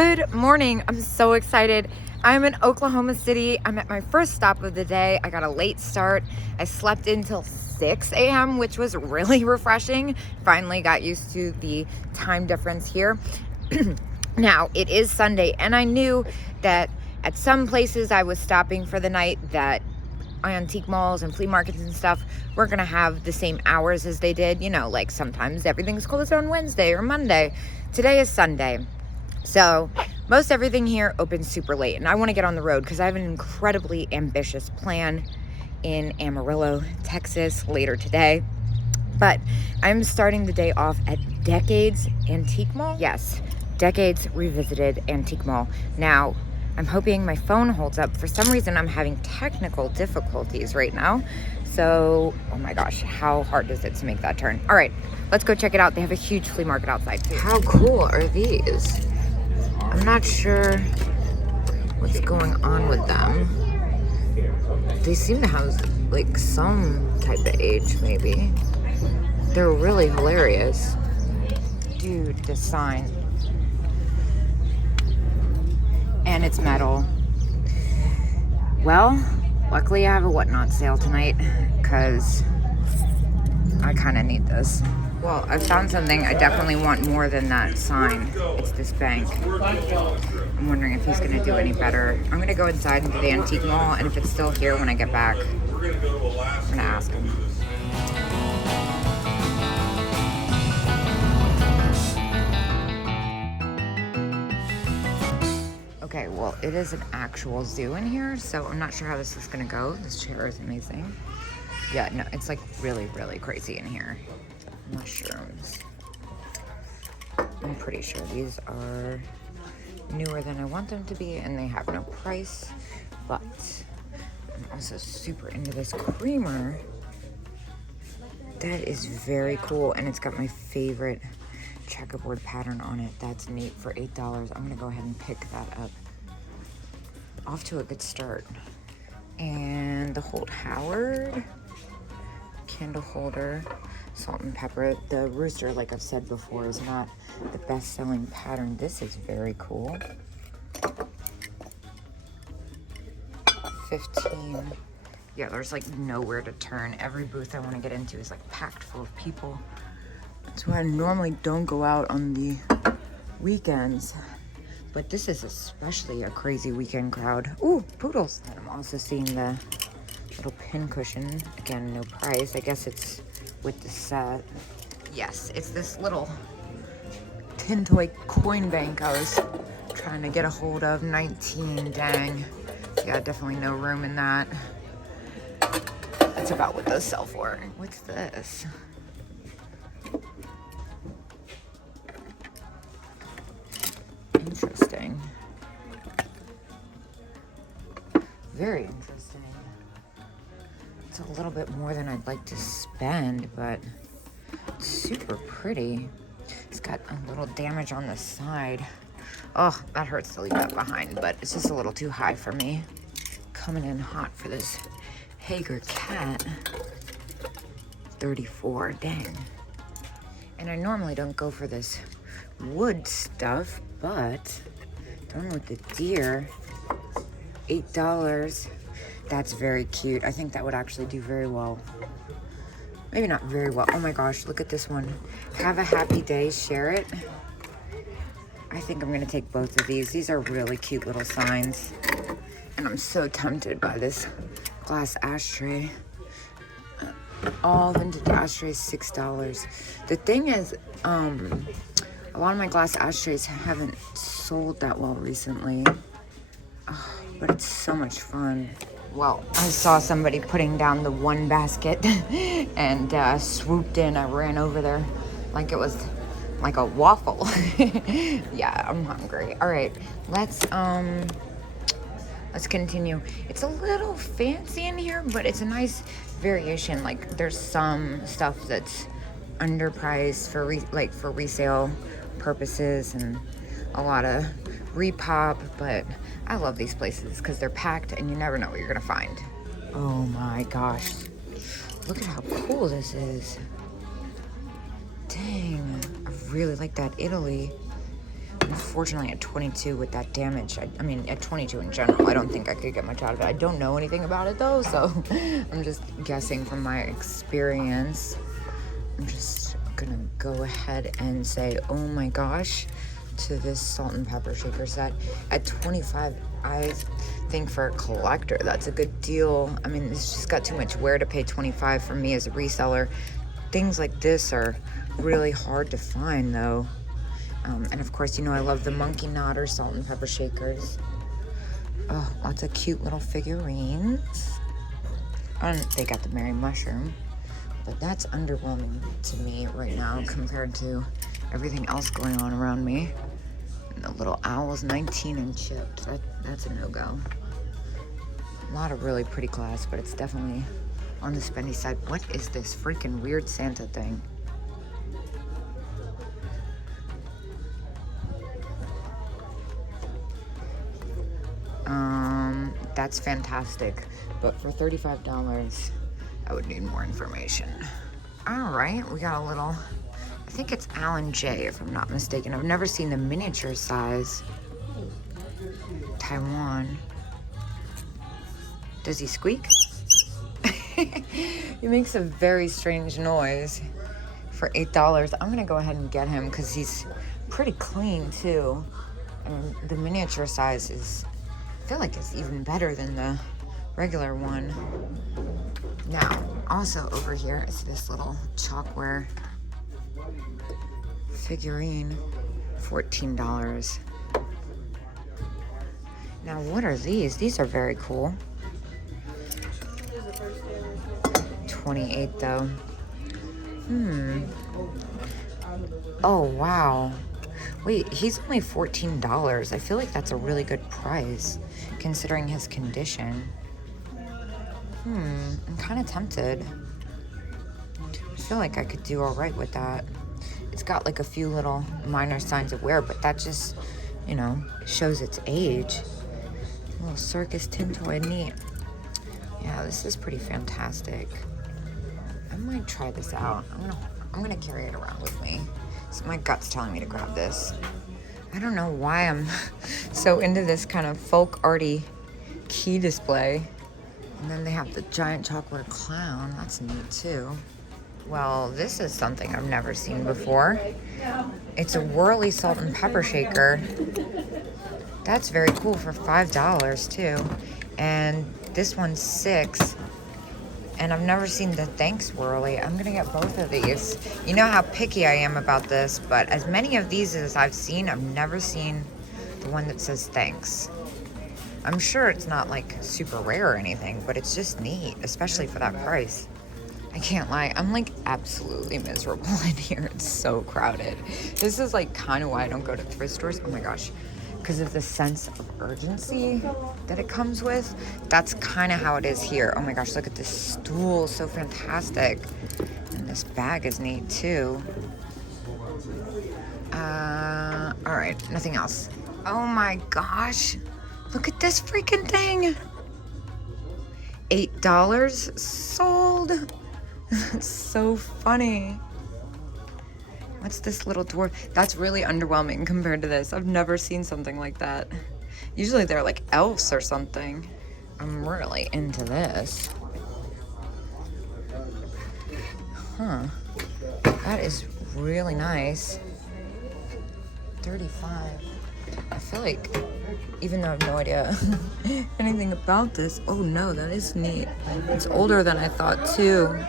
Good morning. I'm so excited. I'm in Oklahoma City. I'm at my first stop of the day. I got a late start. I slept until 6 a.m., which was really refreshing. Finally got used to the time difference here. Now, it is Sunday, and I knew that at some places I was stopping for the night that antique malls and flea markets and stuff weren't gonna have the same hours as they did. You know, like sometimes everything's closed on Wednesday or Monday. Today is Sunday. So most everything here opens super late, and I want to get on the road because I have an incredibly ambitious plan in Amarillo, Texas later today. But I'm starting the day off at Decades Antique Mall. Yes, Decades Revisited Antique Mall. Now, I'm hoping my phone holds up. For some reason, I'm having technical difficulties right now. So, oh my gosh, how hard is it to make that turn? All right, let's go check it out. They have a huge flea market outside too. How cool are these? I'm not sure what's going on with them. They seem to have like some type of age, maybe. They're really hilarious. Dude, this sign. And it's metal. Well, luckily I have a whatnot sale tonight because I kind of need this. Well, I found something I definitely want more than that sign. It's this bank. I'm wondering if he's gonna do any better. I'm gonna go inside into the antique mall, and if it's still here when I get back, I'm gonna ask him. Okay, well, it is an actual zoo in here, so I'm not sure how this is gonna go. This chair is amazing. Yeah, no, it's like really, really crazy in here. Mushrooms. I'm pretty sure these are newer than I want them to be, and they have no price, but I'm also super into this creamer. That is very cool, and it's got my favorite checkerboard pattern on it. That's neat for $8. I'm gonna go ahead and pick that up. Off to a good start. And the Holt Howard candle holder, salt and pepper. The rooster, like I've said before, is not the best-selling pattern. This is very cool. 15. Yeah, there's like nowhere to turn. Every booth I want to get into is like packed full of people. That's why I normally don't go out on the weekends. But this is especially a crazy weekend crowd. Ooh, poodles. And I'm also seeing the little pin cushion. Again, no price. I guess it's with the set. Yes, it's this little tin toy coin bank I was trying to get a hold of. 19, dang. Yeah, definitely no room in that. That's about what those sell for. What's this? Interesting. Very interesting. It's a little bit more than I'd like to spend, but it's super pretty. It's got a little damage on the side. Oh, that hurts to leave that behind, but it's just a little too high for me. Coming in hot for this Hager cat. 34, dang. And I normally don't go for this wood stuff, but done with the deer. $8. That's very cute. I think that would actually do very well. Maybe not very well. Oh my gosh, look at this one. Have a happy day, share it. I think I'm gonna take both of these. These are really cute little signs. And I'm so tempted by this glass ashtray. All vintage ashtrays, $6. The thing is, a lot of my glass ashtrays haven't sold that well recently. Oh, but it's so much fun. Well, I saw somebody putting down the one basket and swooped in. I ran over there like it was like a waffle. Yeah, I'm hungry. All right, let's continue. It's a little fancy in here, but it's a nice variation. Like there's some stuff that's underpriced for resale purposes and a lot of repop, but I love these places because they're packed and you never know what you're gonna find. Oh my gosh, look at how cool this is. Dang, I really like that Italy. Unfortunately, at 22 with that damage, I mean, at 22 in general, I don't think I could get much out of it. I don't know anything about it, though, so I'm just guessing from my experience. I'm just gonna go ahead and say, oh my gosh, to this salt and pepper shaker set. At 25, I think for a collector, that's a good deal. I mean, it's just got too much wear to pay 25 for me as a reseller. Things like this are really hard to find, though. And of course, you know I love the monkey knotter salt and pepper shakers. Oh, lots of cute little figurines. And they got the Merry Mushroom. But that's underwhelming to me right now compared to everything else going on around me. And the little owl's 19 and chipped. That's a no-go. A lot of really pretty glass, but it's definitely on the spendy side. What is this freaking weird Santa thing? That's fantastic, but for $35, I would need more information. All right, we got a little, I think it's Alan J, if I'm not mistaken. I've never seen the miniature size. Taiwan. Does he squeak? He makes a very strange noise for $8. I'm gonna go ahead and get him because he's pretty clean too. And the miniature size is, I feel like it's even better than the regular one. Now, also over here is this little chalkware figurine, $14. Now, what are these? These are very cool. 28 though. Oh, wow. Wait, he's only $14. I feel like that's a really good price considering his condition. I'm kind of tempted. I feel like I could do all right with that. It's got like a few little minor signs of wear, but that just, you know, shows its age. A little circus tin toy, neat. Yeah, this is pretty fantastic. I might try this out. I'm gonna carry it around with me. So my gut's telling me to grab this. I don't know why I'm so into this kind of folk arty key display. And then they have the giant chocolate clown. That's neat too. Well, this is something I've never seen before. It's a whirly salt and pepper shaker. That's very cool for $5 too. And this one's $6. And I've never seen the thanks whirly. I'm gonna get both of these. You know how picky I am about this, but as many of these as I've seen, I've never seen the one that says thanks. I'm sure it's not like super rare or anything, but it's just neat, especially for that price. I can't lie, I'm like absolutely miserable in here. It's so crowded. This is like kind of why I don't go to thrift stores. Oh my gosh. Because of the sense of urgency that it comes with. That's kind of how it is here. Oh my gosh, look at this stool, so fantastic. And this bag is neat too. All right, nothing else. Oh my gosh, look at this freaking thing. $8 sold. That's so funny. What's this little dwarf? That's really underwhelming compared to this. I've never seen something like that. Usually they're like elves or something. I'm really into this. Huh. That is really nice. 35. I feel like, even though I have no idea anything about this, oh no, that is neat. It's older than I thought too.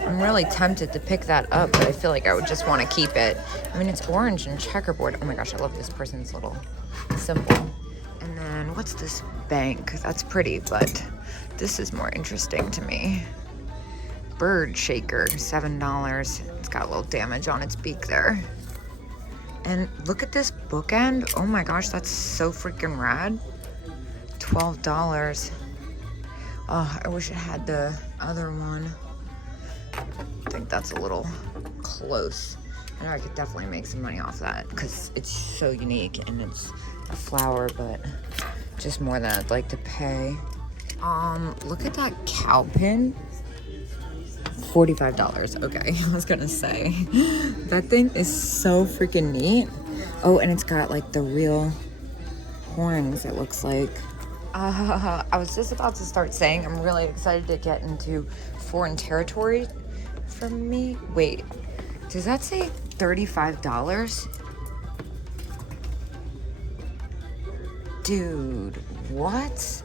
I'm really tempted to pick that up, but I feel like I would just want to keep it. I mean, it's orange and checkerboard. Oh my gosh, I love this person's little symbol. And then what's this bank? That's pretty, but this is more interesting to me. Bird shaker, $7. It's got a little damage on its beak there. And look at this bookend. Oh my gosh, that's so freaking rad. $12. Oh, I wish it had the other one. I think that's a little close. I know I could definitely make some money off that because it's so unique and it's a flower, but just more than I'd like to pay. Look at that cow pin. $45. Okay, I was gonna say that thing is so freaking neat. Oh, and it's got like the real horns, it looks like. I was just about to start saying I'm really excited to get into foreign territory for me. Wait, does that say $35? Dude, what?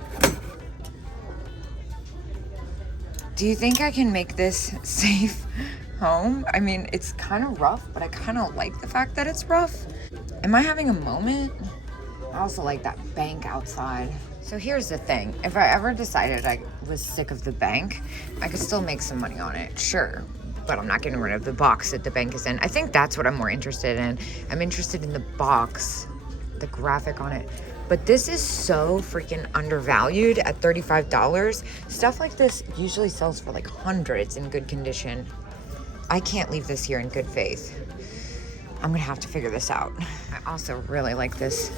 Do you think I can make this safe home? I mean, it's kind of rough, but I kind of like the fact that it's rough. Am I having a moment? I also like that bank outside. So here's the thing. If I ever decided I was sick of the bank, I could still make some money on it, sure. But I'm not getting rid of the box that the bank is in. I think that's what I'm more interested in. I'm interested in the box, the graphic on it. But this is so freaking undervalued at $35. Stuff like this usually sells for like hundreds in good condition. I can't leave this here in good faith. I'm gonna have to figure this out. I also really like this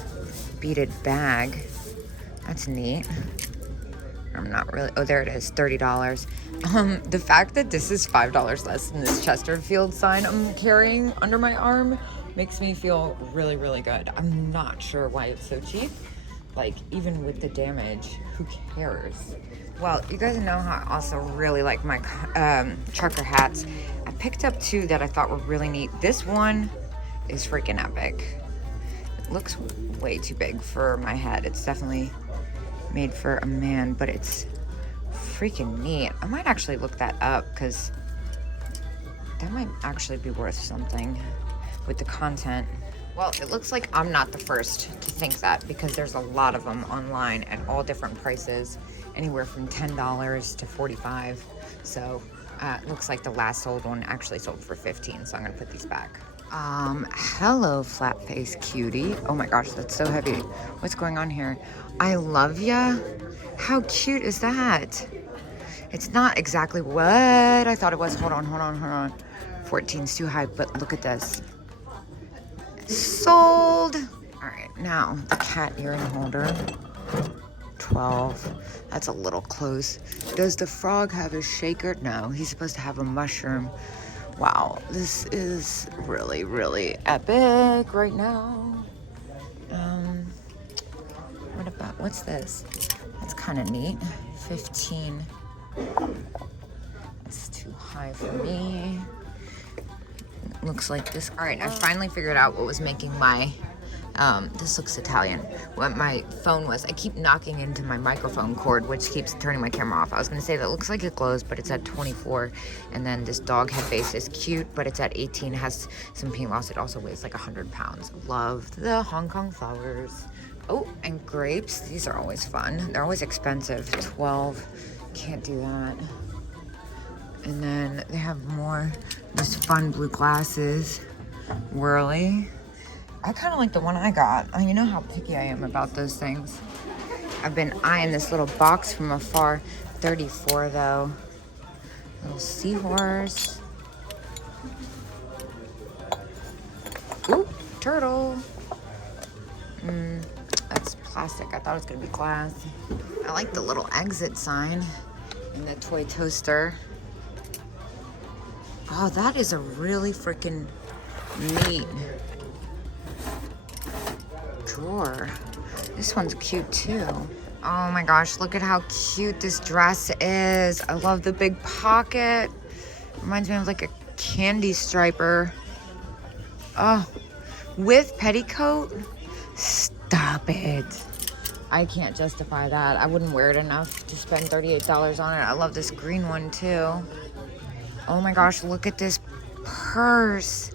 beaded bag. That's neat. I'm not really, oh, there it is, $30. The fact that this is $5 less than this Chesterfield sign I'm carrying under my arm makes me feel really, really good. I'm not sure why it's so cheap. Like, even with the damage, who cares? Well, you guys know how I also really like my trucker hats. I picked up two that I thought were really neat. This one is freaking epic. It looks way too big for my head. It's definitely made for a man, but it's freaking neat. I might actually look that up because that might actually be worth something with the content. Well, it looks like I'm not the first to think that because there's a lot of them online at all different prices, anywhere from $10 to $45. So it looks like the last sold one actually sold for $15, so I'm gonna put these back. Hello, flat face cutie. Oh my gosh, that's so heavy. What's going on here? I love ya. How cute is that? It's not exactly what I thought it was. Hold on. 14's too high, but look at this. Sold. All right, now the cat earring holder. 12. That's a little close. Does the frog have a shaker? No, he's supposed to have a mushroom. Wow, this is really, really epic right now. What's this? That's kind of neat. 15. That's too high for me. Looks like this. All right, I finally figured out what was making my, this looks Italian, what my phone was. I keep knocking into my microphone cord, which keeps turning my camera off. I was gonna say that looks like it glows, but it's at 24. And then this dog head face is cute, but it's at 18, has some paint loss. It also weighs like 100 pounds. Love the Hong Kong flowers. Oh, and grapes, these are always fun. They're always expensive, 12, can't do that. And then they have more just fun blue glasses, whirly. I kind of like the one I got. You know how picky I am about those things. I've been eyeing this little box from afar. 34 though. Little seahorse. Ooh, turtle. That's plastic. I thought it was gonna be glass. I like the little exit sign and the toy toaster. Oh, that is a really freaking neat drawer. This one's cute too. Oh my gosh, look at how cute this dress is. I love the big pocket. Reminds me of like a candy striper. Oh, with petticoat? Stop it. I can't justify that. I wouldn't wear it enough to spend $38 on it. I love this green one too. Oh my gosh, look at this purse.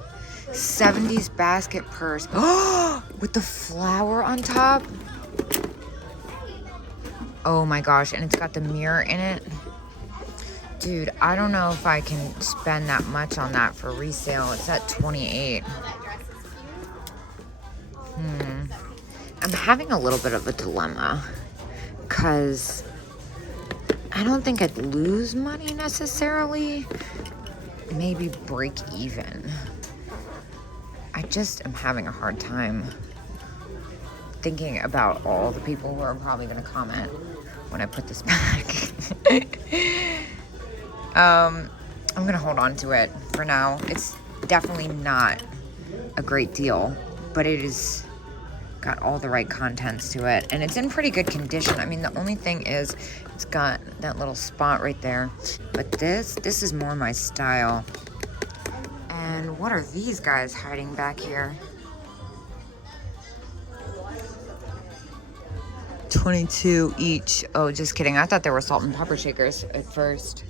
70s basket purse. Oh, with the flower on top. Oh my gosh, and it's got the mirror in it. Dude, I don't know if I can spend that much on that for resale. It's at 28. I'm having a little bit of a dilemma because I don't think I'd lose money necessarily. Maybe break even. I just am having a hard time thinking about all the people who are probably going to comment when I put this back. I'm going to hold on to it for now. It's definitely not a great deal. but it is got all the right contents to it, and it's in pretty good condition. I mean, the only thing is it's got that little spot right there, but this is more my style. And what are these guys hiding back here? 22 each. Oh, just kidding. I thought they were salt and pepper shakers at first.